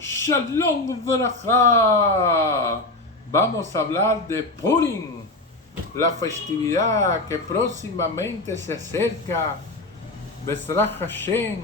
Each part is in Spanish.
Shalom Braja. Vamos a hablar de Purim, la festividad que próximamente se acerca. Bezrat Hashem,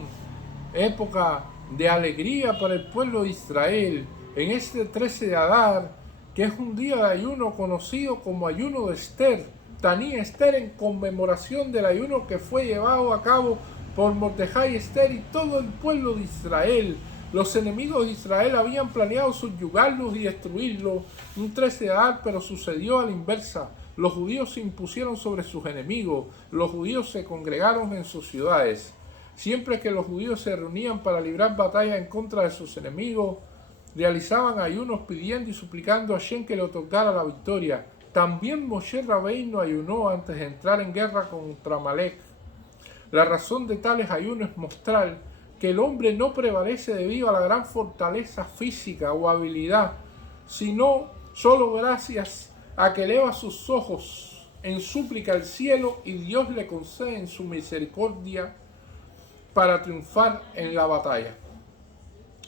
época de alegría para el pueblo de Israel, en este 13 de Adar, que es un día de ayuno conocido como ayuno de Esther, Taní Esther, en conmemoración del ayuno que fue llevado a cabo por Mordejai y Esther y todo el pueblo de Israel. Los enemigos de Israel habían planeado subyugarlos y destruirlos un 13 de Adar, pero sucedió a la inversa. Los judíos se impusieron sobre sus enemigos, los judíos se congregaron en sus ciudades. Siempre que los judíos se reunían para librar batalla en contra de sus enemigos, realizaban ayunos pidiendo y suplicando a Hashem que le otorgara la victoria. También Moshe Rabbeinu ayunó antes de entrar en guerra contra Amalek. La razón de tales ayunos es mostrar que el hombre no prevalece debido a la gran fortaleza física o habilidad, sino solo gracias a que eleva sus ojos en súplica al cielo y Dios le concede en su misericordia para triunfar en la batalla.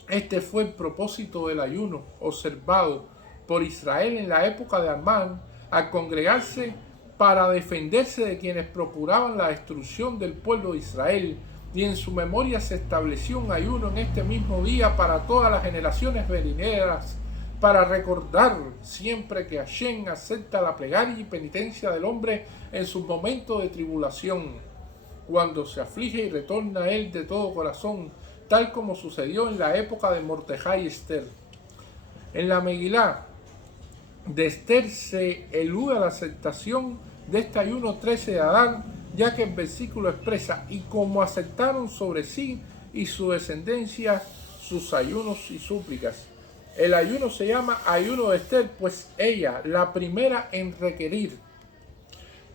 Este fue el propósito del ayuno observado por Israel en la época de Amán al congregarse para defenderse de quienes procuraban la destrucción del pueblo de Israel, y en su memoria se estableció un ayuno en este mismo día para todas las generaciones venideras, para recordar siempre que Hashem acepta la plegaria y penitencia del hombre en sus momentos de tribulación, cuando se aflige y retorna a él de todo corazón, tal como sucedió en la época de Mordejai y Esther. En la Megilá de Esther se elude la aceptación de este ayuno 13 de Adar, ya que el versículo expresa: y como aceptaron sobre sí y su descendencia sus ayunos y súplicas. El ayuno se llama ayuno de Esther, pues ella, la primera en requerir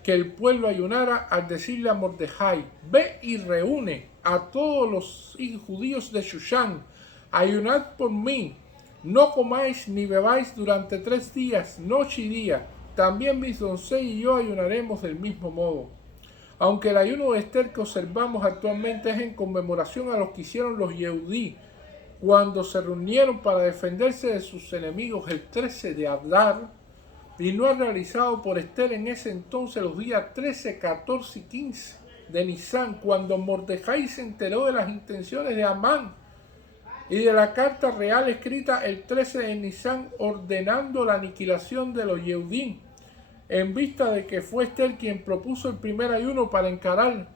que el pueblo ayunara, al decirle a Mordejai: ve y reúne a todos los judíos de Shushan, ayunad por mí, no comáis ni bebáis durante 3 días, noche y día. También mis doncellas y yo ayunaremos del mismo modo. Aunque el ayuno de Esther que observamos actualmente es en conmemoración a lo que hicieron los Yehudí cuando se reunieron para defenderse de sus enemigos el 13 de Adar, y no es realizado por Esther en ese entonces los días 13, 14 y 15 de Nisan, cuando Mordejai se enteró de las intenciones de Amán y de la carta real escrita el 13 de Nisan ordenando la aniquilación de los Yehudí, en vista de que fue Esther quien propuso el primer ayuno para encarar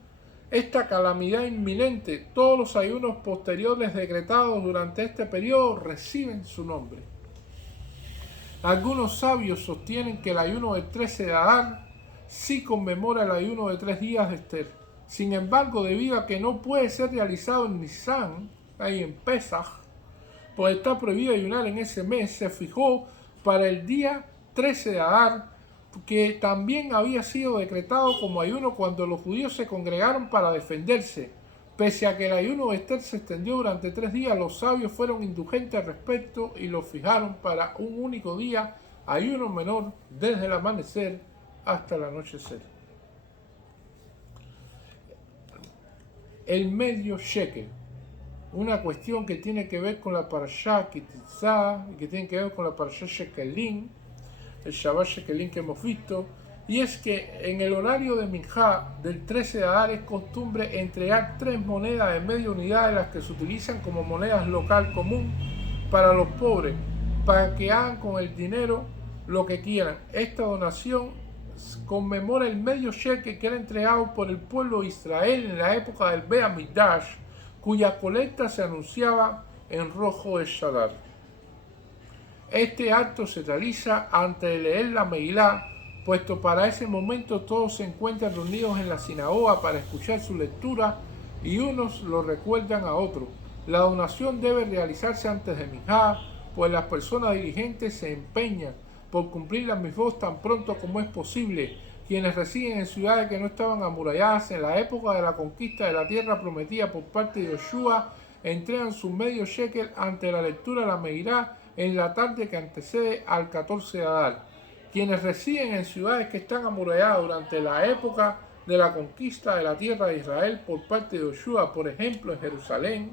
esta calamidad inminente. Todos los ayunos posteriores decretados durante este periodo reciben su nombre. Algunos sabios sostienen que el ayuno del 13 de Adar sí conmemora el ayuno de 3 días de Esther. Sin embargo, debido a que no puede ser realizado en Nisan, ahí en Pesaj, pues está prohibido ayunar en ese mes, se fijó para el día 13 de Adar, que también había sido decretado como ayuno cuando los judíos se congregaron para defenderse. Pese a que el ayuno de Esther se extendió durante 3 días, los sabios fueron indulgentes al respecto y lo fijaron para un único día, ayuno menor, desde el amanecer hasta el anochecer. El medio shekel, una cuestión que tiene que ver con la parashá Kitizá y que tiene que ver con la parashá Shekelim, el Shabbat Shekelim que hemos visto, y es que en el horario de Minjá del 13 de Adar es costumbre entregar 3 monedas de media unidad, de las que se utilizan como monedas local común para los pobres, para que hagan con el dinero lo que quieran. Esta donación conmemora el medio shekel que era entregado por el pueblo de Israel en la época del Beit Hamikdash, cuya colecta se anunciaba en rojo de Shadar. Este acto se realiza antes de leer la Megilá, puesto para ese momento todos se encuentran reunidos en la sinagoga para escuchar su lectura y unos lo recuerdan a otros. La donación debe realizarse antes de Minjá, pues las personas dirigentes se empeñan por cumplir las mitzvot tan pronto como es posible. Quienes residen en ciudades que no estaban amuralladas en la época de la conquista de la tierra prometida por parte de Yoshua entregan su medio shekel ante la lectura de la Megilá en la tarde que antecede al 14 de Adar. Quienes residen en ciudades que están amuralladas durante la época de la conquista de la tierra de Israel por parte de Yoshua, por ejemplo en Jerusalén,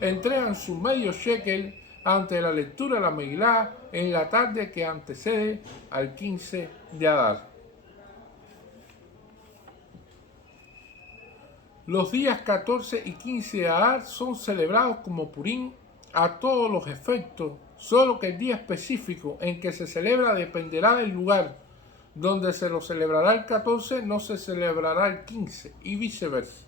entregan su medio shekel ante la lectura de la Megilá en la tarde que antecede al 15 de Adar. Los días 14 y 15 de Adar son celebrados como Purim a todos los efectos, solo que el día específico en que se celebra dependerá del lugar. Donde se lo celebrará el 14 no se celebrará el 15 y viceversa.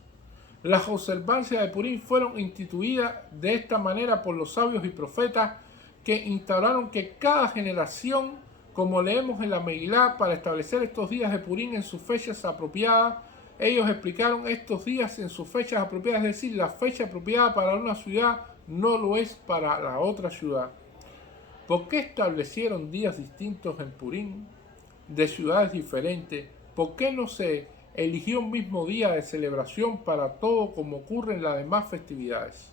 Las observancias de Purim fueron instituidas de esta manera por los sabios y profetas que instauraron que cada generación, como leemos en la Megilá, para establecer estos días de Purim en sus fechas apropiadas, ellos explicaron estos días en sus fechas apropiadas, es decir, la fecha apropiada para una ciudad no lo es para la otra ciudad. ¿Por qué establecieron días distintos en Purim de ciudades diferentes? ¿Por qué no se eligió un mismo día de celebración para todo como ocurre en las demás festividades?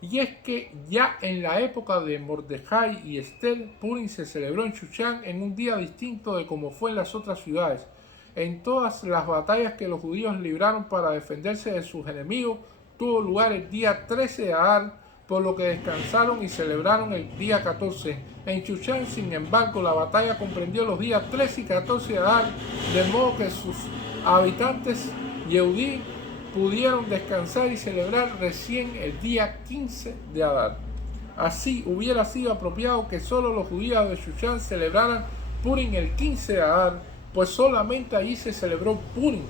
Y es que ya en la época de Mordejai y Esther, Purim se celebró en Shushan en un día distinto de como fue en las otras ciudades. En todas las batallas que los judíos libraron para defenderse de sus enemigos, tuvo lugar el día 13 de Adar, por lo que descansaron y celebraron el día 14. En Shushan, sin embargo, la batalla comprendió los días 13 y 14 de Adar, de modo que sus habitantes Yehudí pudieron descansar y celebrar recién el día 15 de Adar. Así hubiera sido apropiado que solo los judíos de Shushan celebraran Purim el 15 de Adar, pues solamente allí se celebró Purim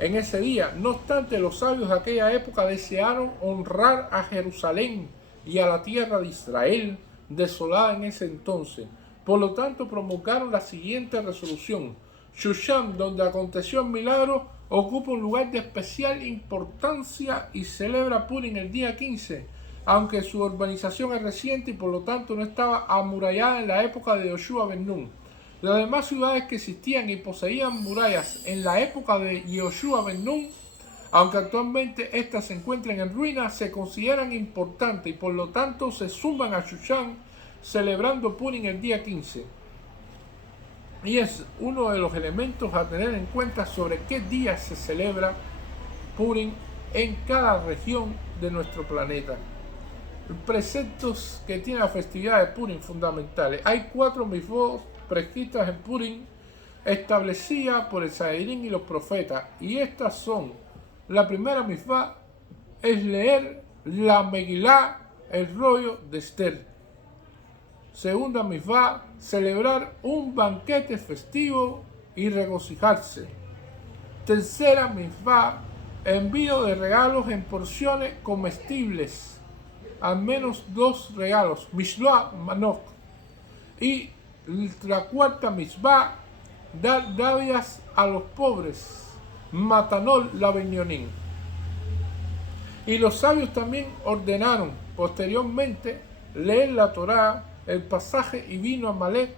en ese día. No obstante, los sabios de aquella época desearon honrar a Jerusalén y a la tierra de Israel, desolada en ese entonces. Por lo tanto, promulgaron la siguiente resolución: Shushan, donde aconteció el milagro, ocupa un lugar de especial importancia y celebra Purim el día 15, aunque su urbanización es reciente y por lo tanto no estaba amurallada en la época de Yoshua ben Nun. Las demás ciudades que existían y poseían murallas en la época de Yoshua ben Nun, aunque actualmente estas se encuentran en ruinas, se consideran importantes y por lo tanto se suman a Shushan celebrando Purim el día 15. Y es uno de los elementos a tener en cuenta sobre qué día se celebra Purim en cada región de nuestro planeta. Preceptos que tiene la festividad de Purim fundamentales. Hay 4 mitzvot prescritas en Purim, establecidas por el Sanedrín y los profetas. Y estas son: la primera mitzvah es leer la Megilá, el rollo de Esther. Segunda mitzvah, celebrar un banquete festivo y regocijarse. Tercera mitzvah, envío de regalos en porciones comestibles, al menos 2 regalos, Mishloach Manok. Y la cuarta mitzvah, dar dádivas a los pobres, Matanol la Benyonim. Y los sabios también ordenaron posteriormente leer la Torá, el pasaje y vino Amalek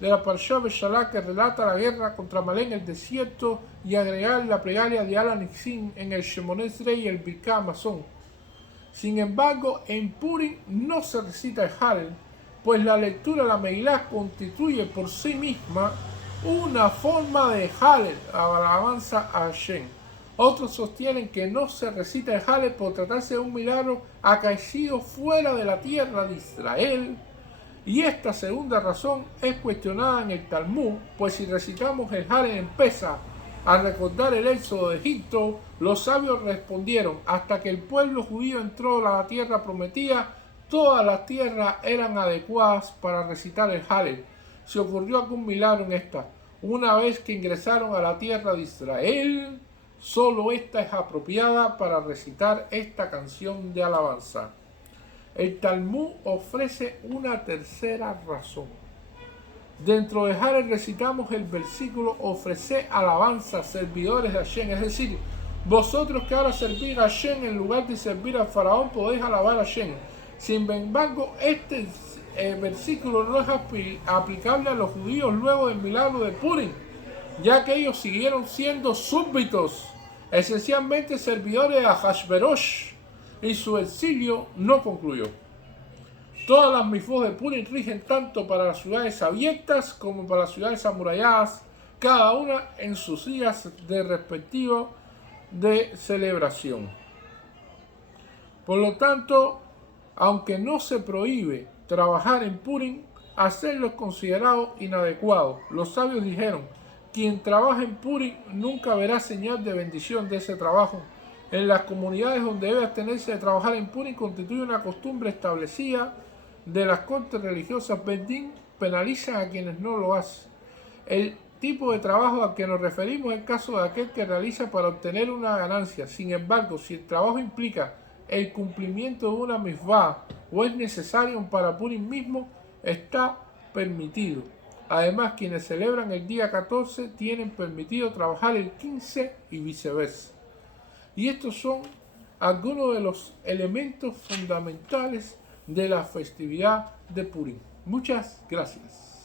de la Parsha Beshalach que relata la guerra contra Amalek en el desierto, y agregar la plegaria de Al-Nixin en el Shemoneh Esrei y el Birkat Hamazon. Sin embargo, en Purim no se recita el Hallel, pues la lectura de la Megilá constituye por sí misma una forma de Hallel, alabanza a Hashem. Otros sostienen que no se recita el Hallel por tratarse de un milagro acaecido fuera de la tierra de Israel, y esta segunda razón es cuestionada en el Talmud, pues si recitamos el Hallel en Pesach al recordar el éxodo de Egipto, los sabios respondieron: hasta que el pueblo judío entró a la tierra prometida, todas las tierras eran adecuadas para recitar el Hallel. Si ocurrió algún milagro en esta, una vez que ingresaron a la tierra de Israel, solo esta es apropiada para recitar esta canción de alabanza. El Talmud ofrece una tercera razón. Dentro de Hallel recitamos el versículo: ofreced alabanza, servidores de Hashem, es decir, vosotros que ahora servís a Hashem en lugar de servir al faraón podéis alabar a Hashem. Sin embargo, este versículo no es aplicable a los judíos luego del milagro de Purim, ya que ellos siguieron siendo súbditos, esencialmente servidores de Ahasverosh, y su exilio no concluyó. Todas las mitzvot de Purim rigen tanto para las ciudades abiertas como para las ciudades amuralladas, cada una en sus días de respectivo de celebración. Por lo tanto, Aunque no se prohíbe trabajar en Purim, hacerlo es considerado inadecuado. Los sabios dijeron: quien trabaja en Purim nunca verá señal de bendición de ese trabajo. En las comunidades donde debe abstenerse de trabajar en Purim constituye una costumbre establecida de las cortes religiosas. Bedín penalizan a quienes no lo hacen. El tipo de trabajo al que nos referimos es el caso de aquel que realiza para obtener una ganancia. Sin embargo, si el trabajo implica el cumplimiento de una misvá o es necesario para Purim mismo, está permitido. Además, quienes celebran el día 14 tienen permitido trabajar el 15 y viceversa. Y estos son algunos de los elementos fundamentales de la festividad de Purim. Muchas gracias.